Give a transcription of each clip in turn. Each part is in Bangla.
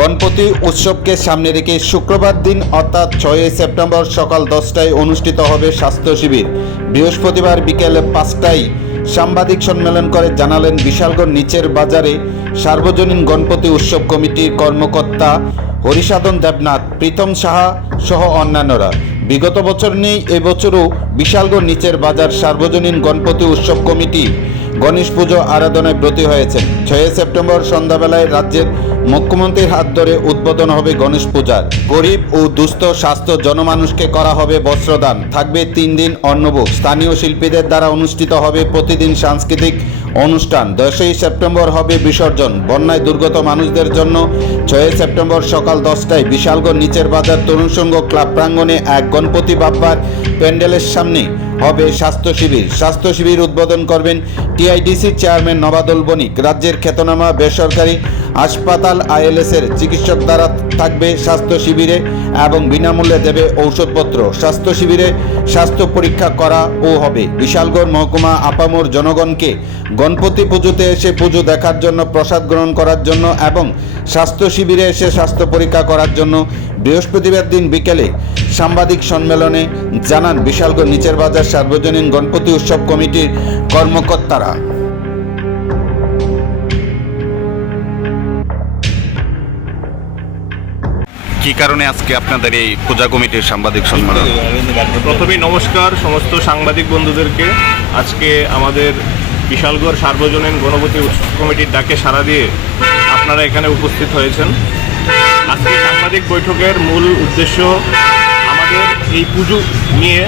গণপতি উৎসবকে সামনে রেখে শুক্রবার দিন অর্থাৎ 6 সেপ্টেম্বর সকাল 10টায় অনুষ্ঠিত হবে স্বাস্থ্য শিবির। বৃহস্পতিবার বিকেল 5টায় সাংবাদিক সম্মেলন করে জানালেন বিশালগড় নিচের বাজারে সার্বজনীন গণপতি উৎসব কমিটির কর্মকর্তা হরিসাধন দেবনাথ, প্রীতম সাহা সহ অন্যান্যরা। বিগত বছর নেই এবছরও বিশালগড় নিচের বাজার সার্বজনীন গণপতি উৎসব কমিটি গণেশ পুজো আরাধনায় ব্রতী হয়েছেন। 6 সেপ্টেম্বর সন্ধ্যাবেলায় রাজ্যের মুখ্যমন্ত্রীর হাত ধরে উদ্বোধন হবে গণেশ পূজার। গরিব ও দুস্থ স্বাস্থ্য জনমানুষকে করা হবে বস্ত্রদান, থাকবে 3 দিন অন্নভোগ। স্থানীয় শিল্পীদের দ্বারা অনুষ্ঠিত হবে প্রতিদিন সাংস্কৃতিক অনুষ্ঠান। 10ই সেপ্টেম্বর হবে বিসর্জন। বন্যায় দুর্গত মানুষদের জন্য 6 সেপ্টেম্বর সকাল 10টায় বিশালগড় নিচের বাজার তরুণ সংঘ ক্লাব প্রাঙ্গণে এক গণপতি বাপ্পার প্যান্ডেলের সামনে হবে স্বাস্থ্য শিবির। স্বাস্থ্য শিবির উদ্বোধন করবেন টিআইডিসির চেয়ারম্যান নবাদুল বণিক। রাজ্যের খ্যাতনামা বেসরকারি হাসপাতাল আইএলএসের চিকিৎসক দ্বারা থাকবে স্বাস্থ্য শিবিরে এবং বিনামূল্যে দেবে ঔষধপত্র। স্বাস্থ্য শিবিরে স্বাস্থ্য পরীক্ষা করা ও হবে। বিশালগড় মহকুমা আপামর জনগণকে গণপতি পুজোতে এসে পুজো দেখার জন্য, প্রসাদ গ্রহণ করার জন্য এবং স্বাস্থ্য শিবিরে এসে স্বাস্থ্য পরীক্ষা করার জন্য বৃহস্পতিবার দিন বিকেলে সাংবাদিক সম্মেলনে জানান বিশালগড় নিচের বাজার সার্বজনীন গণপতি উৎসব কমিটির কর্মকর্তারা। কি কারণে আজকে আপনাদের এই পূজা কমিটির সাংবাদিক সম্মেলন? প্রথমেই নমস্কার সমস্ত সাংবাদিক বন্ধুদেরকে। আজকে আমাদের বিশালগড় সার্বজনীন গণপতি উৎসব কমিটির ডাকে সাড়া দিয়ে আপনারা এখানে উপস্থিত হয়েছেন। আজকে সাংবাদিক বৈঠকের মূল উদ্দেশ্য আমাদের এই পুজো নিয়ে,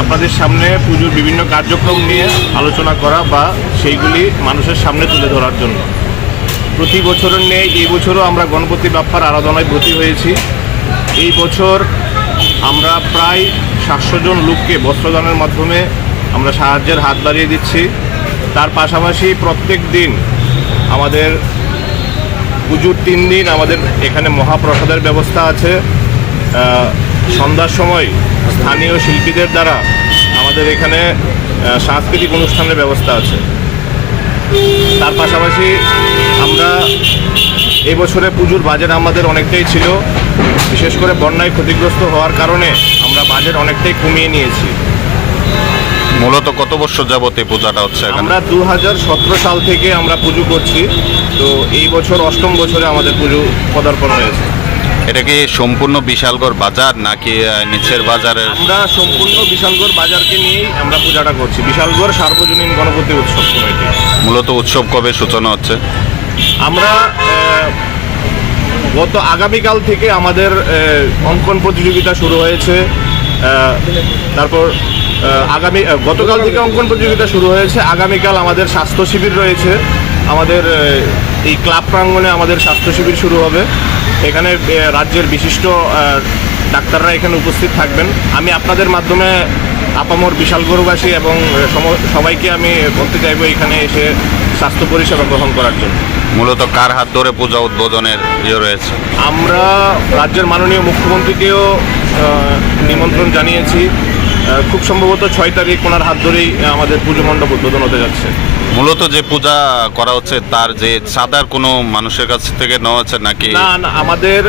আপনাদের সামনে পুজোর বিভিন্ন কার্যক্রম নিয়ে আলোচনা করা বা সেইগুলি মানুষের সামনে তুলে ধরার জন্য। প্রতি বছরের নেই এই বছরও আমরা গণপতি বাপ্পার আরাধনায় ব্রতী হয়েছি। এই বছর আমরা প্রায় 700 জন লোককে বস্ত্রদানের মাধ্যমে আমরা সাহায্যের হাত বাড়িয়ে দিচ্ছি। তার পাশাপাশি প্রত্যেক দিন আমাদের পুজোর 3 দিন আমাদের এখানে মহাপ্রসাদের ব্যবস্থা আছে। সন্ধ্যার সময় স্থানীয় শিল্পীদের দ্বারা আমাদের এখানে সাংস্কৃতিক অনুষ্ঠানের ব্যবস্থা আছে। তার পাশাপাশি আমরা এবছরে পুজোর বাজেট আমাদের অনেকটাই ছিল, বিশেষ করে বন্যায় ক্ষতিগ্রস্ত হওয়ার কারণে আমরা বাজেট অনেকটাই কমিয়ে নিয়েছি। মূলত কত বছর যাবত এই পূজাটা হচ্ছে? আমরা 2017 সাল থেকে আমরা পুজো করছি, তো এই বছর 8ম বছরে আমাদের পুজো পদার্পণ হয়েছে। এটা কি সম্পূর্ণ বিশালগড় বাজার নাকি নিচের বাজারের? আমরা সম্পূর্ণ বিশালগড় বাজারকে নিয়েই আমরা পূজাটা করছি। বিশালগড় সার্বজনীন গণপতি উৎসব কমিটি। মূলত উৎসব কবে সূচনা হচ্ছে? আমরা আগামীকাল থেকে আমাদের অঙ্কন প্রতিযোগিতা শুরু হয়েছে। তারপর গতকাল থেকে অঙ্কন প্রতিযোগিতা শুরু হয়েছে। আগামীকাল আমাদের স্বাস্থ্য শিবির রয়েছে। আমাদের এই ক্লাব প্রাঙ্গণে আমাদের স্বাস্থ্য শিবির শুরু হবে। এখানে রাজ্যের বিশিষ্ট ডাক্তাররা এখানে উপস্থিত থাকবেন। আমি আপনাদের মাধ্যমে আপামর বিশালগড়বাসী এবং সবাইকে আমি বলতে চাইবো এখানে এসে স্বাস্থ্য পরিষেবা গ্রহণ করার জন্য। মূলত কার হাত ধরে পূজা উদ্বোধনের রয়েছে? আমরা রাজ্যের মাননীয় মুখ্যমন্ত্রীকেও নিমন্ত্রণ জানিয়েছি। খুব সম্ভবত 6 তারিখ ওনার হাত ধরেই আমাদের পুজো মণ্ডপ উদ্বোধন হতে যাচ্ছে। মূলত যে পূজা করা হচ্ছে তার যে চাঁদার কোনো মানুষের কাছ থেকে নেওয়া হচ্ছে নাকি? না, আমাদের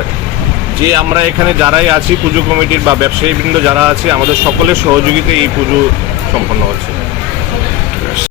যে আমরা এখানে যারাই আছি পুজো কমিটির বা ব্যবসায়ীবৃন্দ যারা আছে, আমাদের সকলের সহযোগিতায় এই পুজো সম্পন্ন হচ্ছে।